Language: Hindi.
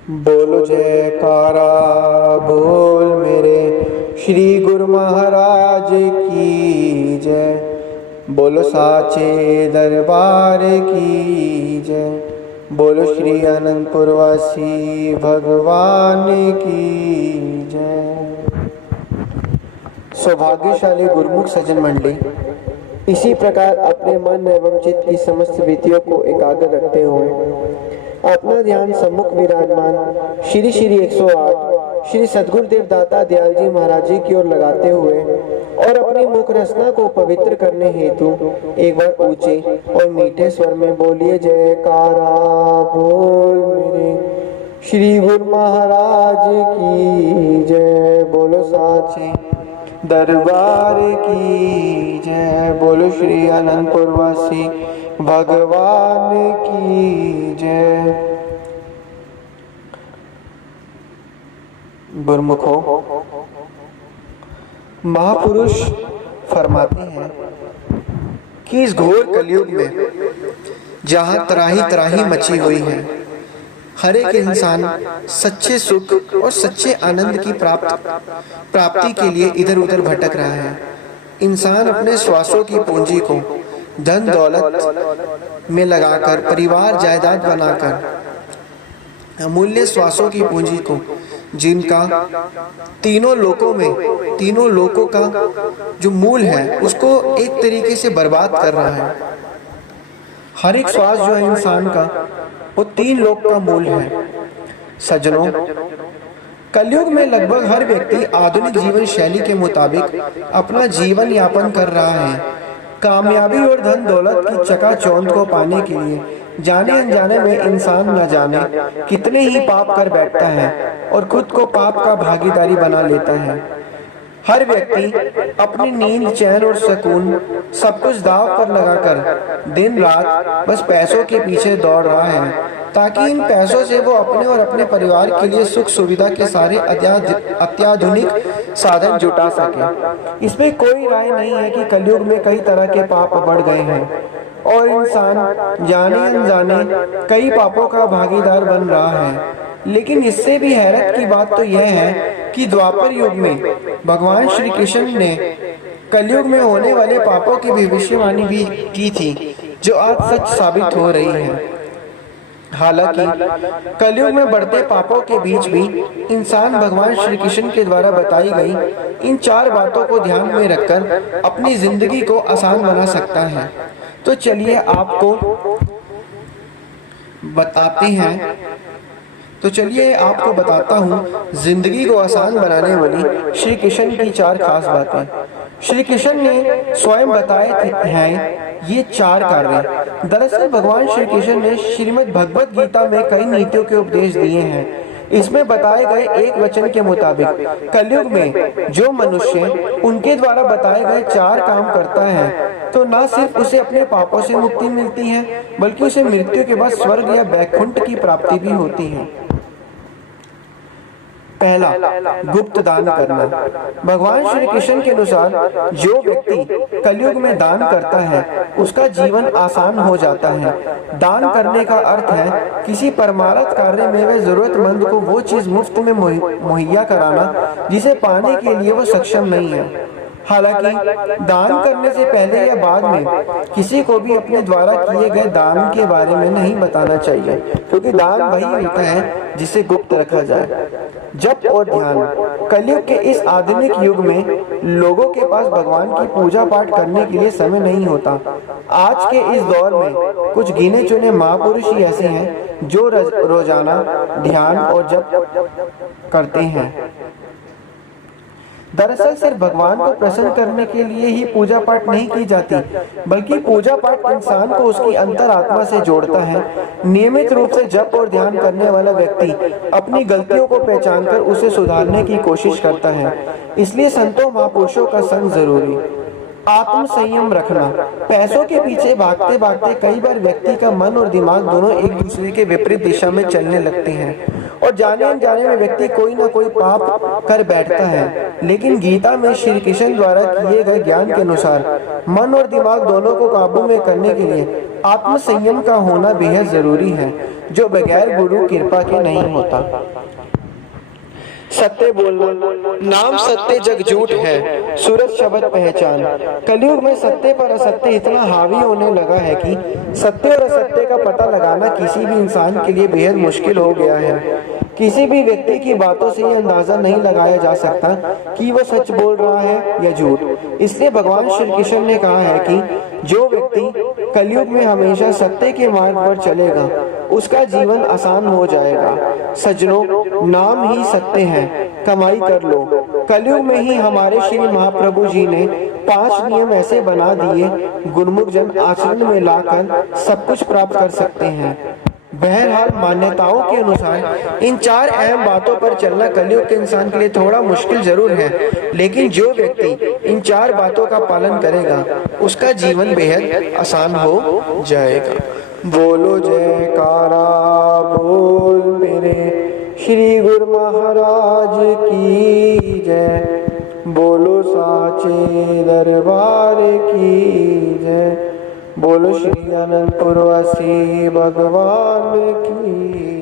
बोलो जयकारा बोल मेरे श्री गुरु महाराज की जय। बोलो साचे दरबार की जय। बोलो श्री अनंतपुर वासी भगवान की जय। सौभाग्यशाली गुरुमुख सज्जन मंडली, इसी प्रकार अपने मन एवं चित्त की समस्त विधियों को एकाग्र रखते हुए अपना ध्यान सम्मुख विराजमान श्री श्री 108 श्री सद्गुरुदेव दाता दयाल जी महाराज जी की ओर लगाते हुए और अपनी मुख रसना को पवित्र करने हेतु एक बार ऊंचे और मीठे स्वर में बोलिए जयकारा बोल मेरे श्री गुरु महाराज की जय। बोलो साचे दरबार की जय। बोलो श्री अनंतपुर वासी भगवान की जय। गुरुमुखो, महापुरुष फरमाते हैं कि इस घोर कलयुग में जहां तराही तराही मची हुई है, हर एक इंसान सच्चे सुख और सच्चे आनंद की प्राप्ति के लिए इधर उधर भटक रहा है। इंसान अपने श्वासों की पूंजी को धन दौलत में लगाकर, परिवार जायदाद बनाकर, अमूल्य श्वासों की पूंजी को, जिनका तीनों लोकों का जो मूल है, उसको एक तरीके से बर्बाद कर रहा है। हर एक श्वास जो है इंसान का, वो 3 लोक का मूल है। सज्जनों, कलयुग में लगभग हर व्यक्ति आधुनिक जीवन शैली के मुताबिक अपना जीवन यापन कर रहा है। कामयाबी और धन दौलत की चकाचौंध को पाने के लिए जाने अनजाने में इंसान न जाने कितने ही पाप कर बैठता है और खुद को पाप का भागीदारी बना लेता है। हर व्यक्ति अपनी नींद, चैन और सुकून सब कुछ दांव पर लगाकर दिन रात बस पैसों के पीछे दौड़ रहा है, ताकि इन पैसों से वो अपने और अपने परिवार के लिए सुख सुविधा के सारे अत्याधुनिक साधन जुटा सके। इसमें कोई राय नहीं है कि कलयुग में कई तरह के पाप बढ़ गए हैं और इंसान जाने अनजाने कई पापों का भागीदार बन रहा है। लेकिन इससे भी हैरत की बात तो यह है कि द्वापर युग में भगवान श्री कृष्ण ने कलयुग में होने वाले पापों की भविष्यवाणी भी की थी, जो आज सच साबित हो रही है। हालांकि कलयुग में बढ़ते पापों के बीच भी इंसान भगवान श्री कृष्ण के द्वारा बताई गई इन 4 बातों को ध्यान में रखकर अपनी जिंदगी को आसान बना सकता है। तो चलिए आपको बताता हूँ जिंदगी को आसान बनाने वाली श्री कृष्ण की 4 खास बातें। श्री कृष्ण ने स्वयं बताए हैं ये 4 कार्य। दरअसल भगवान श्री कृष्ण ने श्रीमद् भगवत गीता में कई नीतियों के उपदेश दिए हैं। इसमें बताए गए एक वचन के मुताबिक कलयुग में जो मनुष्य उनके द्वारा बताए गए 4 काम करता है, तो न सिर्फ उसे अपने पापों से मुक्ति मिलती है, बल्कि उसे मृत्यु के बाद स्वर्ग या वैकुंठ की प्राप्ति भी होती है। पहला, गुप्त दान करना। भगवान श्री कृष्ण के अनुसार जो व्यक्ति कलयुग में दान करता है, उसका जीवन आसान हो जाता है। दान करने का अर्थ है किसी परमार्थ कार्य में वह जरूरतमंद को वो चीज मुफ्त में मुहैया कराना जिसे पाने के लिए वो सक्षम नहीं है। हालांकि दान करने से पहले या बाद में किसी को भी अपने द्वारा किए गए दान के बारे में नहीं बताना चाहिए, क्योंकि दान वही होता है जिसे गुप्त रखा जाए। जप और ध्यान। कलयुग के इस आधुनिक युग में लोगों के पास भगवान की पूजा पाठ करने के लिए समय नहीं होता। आज के इस दौर में कुछ गिने चुने महापुरुष ही ऐसे हैं जो रोजाना ध्यान और जप करते हैं। दरअसल सिर्फ भगवान को प्रसन्न करने के लिए ही पूजा पाठ नहीं की जाती, बल्कि पूजा पाठ इंसान को उसकी अंतरात्मा से जोड़ता है। नियमित रूप से जप और ध्यान करने वाला व्यक्ति अपनी गलतियों को पहचानकर उसे सुधारने की कोशिश करता है। इसलिए संतों महापुरुषों का संग जरूरी। आत्म संयम रखना। पैसों के पीछे भागते भागते कई बार व्यक्ति का मन और दिमाग दोनों एक दूसरे के विपरीत दिशा में चलने लगते हैं और और जाने अनजाने में व्यक्ति कोई ना कोई पाप कर बैठता है। लेकिन गीता में श्री कृष्ण द्वारा किए गए ज्ञान के अनुसार मन और दिमाग दोनों को काबू में करने के लिए आत्म संयम का होना बेहद जरूरी है, जो बगैर गुरु कृपा के नहीं होता। सत्य बोलना, नाम सत्य जग झूठ है, सूरज शब्द पहचान। कलयुग में सत्य पर असत्य इतना हावी होने लगा है कि सत्य और असत्य का पता लगाना किसी भी इंसान के लिए बेहद मुश्किल हो गया है। किसी भी व्यक्ति की बातों से ये अंदाजा नहीं लगाया जा सकता कि वह सच बोल रहा है या झूठ। इसलिए भगवान श्री कृष्ण ने कहा है कि जो व्यक्ति कलयुग में हमेशा सत्य के मार्ग पर चलेगा उसका जीवन आसान हो जाएगा। सज्जनों, नाम ही सत्य है, कमाई कर लो। कलयुग में ही हमारे श्री महाप्रभु जी ने 5 नियम ऐसे बना दिए, गुणमुख जन आचरण में लाकर सब कुछ प्राप्त कर सकते हैं। बहरहाल मान्यताओं के अनुसार इन 4 अहम बातों पर चलना कलयुग के इंसान के लिए थोड़ा मुश्किल जरूर है, लेकिन जो व्यक्ति इन 4 बातों का पालन करेगा उसका जीवन बेहद आसान हो जाएगा। बोलो जयकारा बोल मेरे श्री गुरु महाराज की जय, बोलो साचे दरबार की जय, बोलो श्री अनंतपुरवासी भगवान की